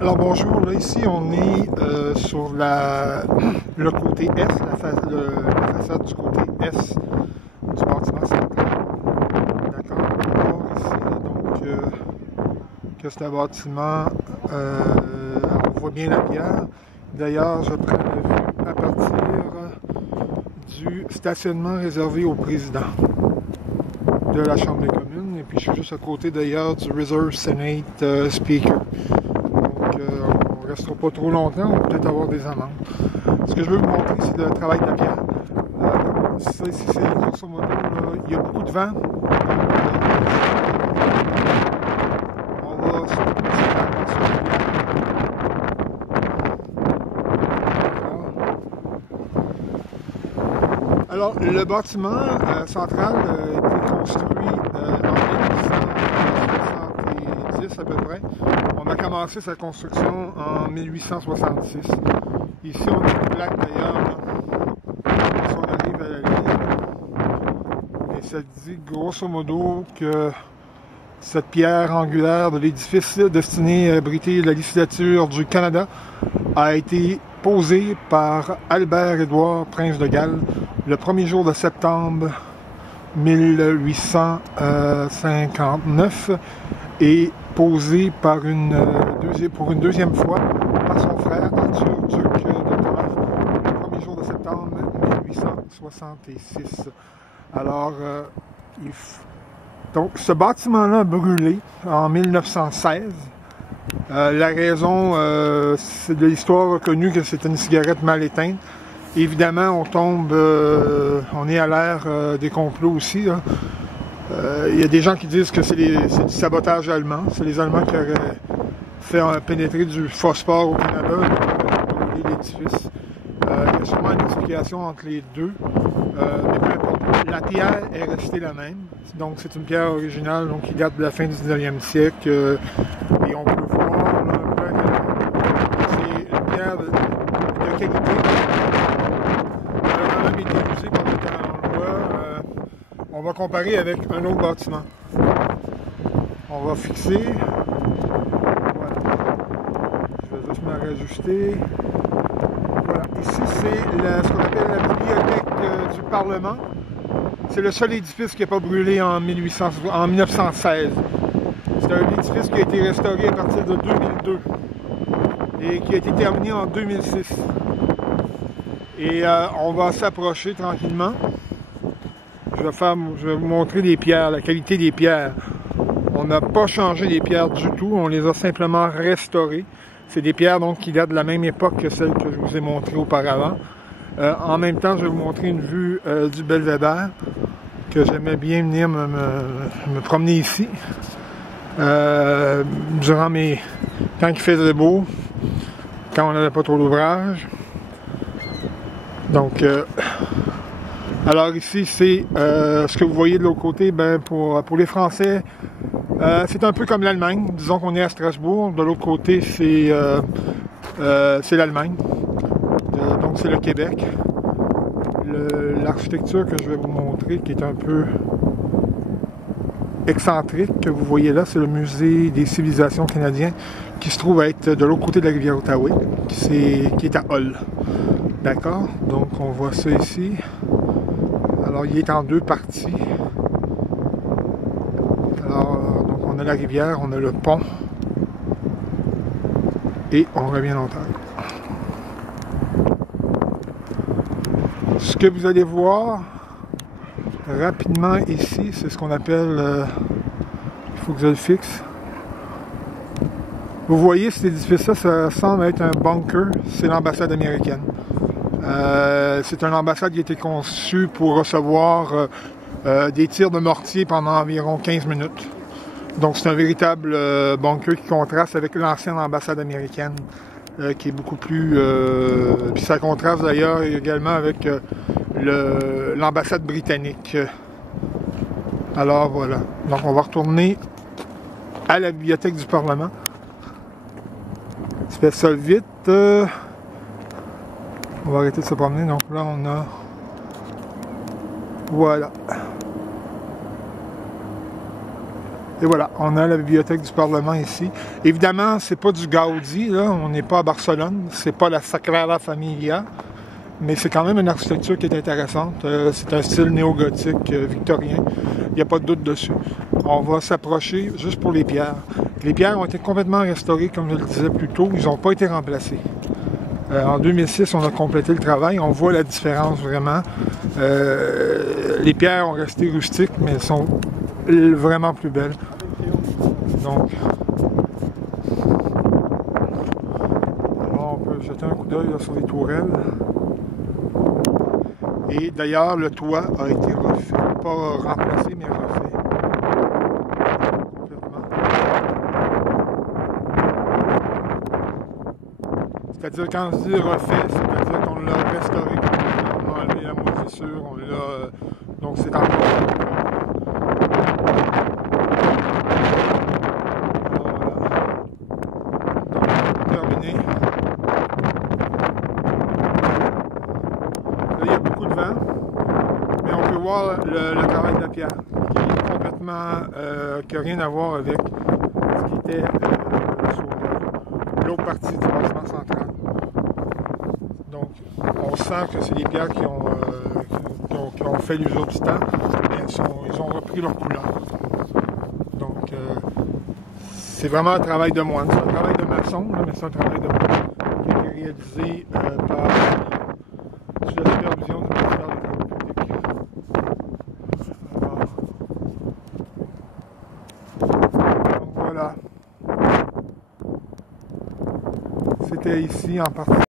Alors bonjour, là ici on est sur le côté est, la façade du côté est du bâtiment central. D'accord? On voit ici donc que c'est un bâtiment, on voit bien la pierre. D'ailleurs, je prends la vue à partir du stationnement réservé au président de la Chambre des communes. Et puis je suis juste à côté d'ailleurs du Reserve Senate Speaker. On ne restera pas trop longtemps, on va peut-être avoir des amendes. Ce que je veux vous montrer, c'est le travail de la pierre. Ça ici, c'est grosso modo, il y a beaucoup de vent. On va sur la Alors, le bâtiment central a été construit en 1870 à peu près. On a commencé sa construction en 1866. Ici, on a une plaque d'ailleurs, si on arrive à la ligne. Et ça dit grosso modo que cette pierre angulaire de l'édifice destiné à abriter la législature du Canada a été posée par Albert-Édouard, prince de Galles, le 1er jour de septembre 1859 et posée pour une deuxième fois par son frère Arthur Duc de Thomas le 1er jour de septembre 1866. Alors, donc ce bâtiment-là a brûlé en 1916. La raison, c'est de l'histoire reconnue que c'est une cigarette mal éteinte. Évidemment, on est à l'ère des complots aussi. Il y a des gens qui disent que c'est du sabotage allemand. C'est les Allemands qui auraient fait pénétrer du phosphore au Canada pour brûler l'édifice. Il y a sûrement une explication entre les deux. Mais peu importe. La pierre est restée la même. Donc, c'est une pierre originale donc, qui date de la fin du 19e siècle. Et on peut voir là, un peu que c'est une pierre de qualité. Elle a quand même été usée pendant le temps. On va comparer avec un autre bâtiment. On va fixer. Voilà. Je vais juste me rajuster. Voilà. Ici, c'est ce qu'on appelle la bibliothèque du Parlement. C'est le seul édifice qui n'a pas brûlé en 1916. C'est un édifice qui a été restauré à partir de 2002 et qui a été terminé en 2006. Et on va s'approcher tranquillement. Je vais vous montrer les pierres, la qualité des pierres. On n'a pas changé les pierres du tout, on les a simplement restaurées. C'est des pierres donc qui datent de la même époque que celles que je vous ai montrées auparavant. En même temps, je vais vous montrer une vue du Belvédère, que j'aimais bien venir me promener ici. Quand il faisait beau, quand on n'avait pas trop d'ouvrage. Donc, alors ici, c'est ce que vous voyez de l'autre côté, pour les Français, c'est un peu comme l'Allemagne. Disons qu'on est à Strasbourg, de l'autre côté, c'est l'Allemagne. Donc c'est le Québec. L'architecture que je vais vous montrer, qui est un peu excentrique, que vous voyez là, c'est le musée des civilisations canadiens, qui se trouve être de l'autre côté de la rivière Outaouais, qui est à Hull. D'accord? Donc on voit ça ici. Alors il est en deux parties. Alors donc on a la rivière, on a le pont et on revient en taille. Ce que vous allez voir rapidement ici, c'est ce qu'on appelle, il faut que je le fixe. Vous voyez cet édifice-là, ça semble être un bunker, c'est l'ambassade américaine. C'est une ambassade qui a été conçue pour recevoir des tirs de mortier pendant environ 15 minutes. Donc c'est un véritable bunker qui contraste avec l'ancienne ambassade américaine, qui est beaucoup plus... puis ça contraste d'ailleurs également avec l'ambassade britannique. Alors voilà. Donc on va retourner à la bibliothèque du Parlement. Je fais ça vite. On va arrêter de se promener. Donc là on a... Voilà. Et voilà, on a la bibliothèque du Parlement ici. Évidemment, c'est pas du Gaudi, là, on n'est pas à Barcelone, c'est pas la Sagrada Familia, mais c'est quand même une architecture qui est intéressante. C'est un style néo-gothique victorien, il n'y a pas de doute dessus. On va s'approcher juste pour les pierres. Les pierres ont été complètement restaurées, comme je le disais plus tôt, ils n'ont pas été remplacés. En 2006, on a complété le travail, on voit la différence vraiment. Les pierres ont resté rustiques, mais elles sont vraiment plus belles. Donc, alors on peut jeter un coup d'œil sur les tourelles. Et d'ailleurs, le toit a été refait. Pas remplacé, mais refait. Complètement. C'est-à-dire, quand je dis refait, c'est-à-dire qu'on l'a restauré. On a enlevé la moisissure, on l'a... donc c'est encore... Terminé. Là, il y a beaucoup de vent, mais on peut voir le travail de la pierre, qui est complètement, qui n'a rien à voir avec ce qui était sur l'autre partie du bâtiment central. Donc, on sent que c'est des pierres qui ont fait l'usure du temps, mais ils ont repris leur couleur. Donc, c'est vraiment un travail de moine. C'est un travail de maçon, là, mais c'est un travail de moine qui a été réalisé sous la supervision du ministère des Travaux publics. Donc voilà. C'était ici en partie.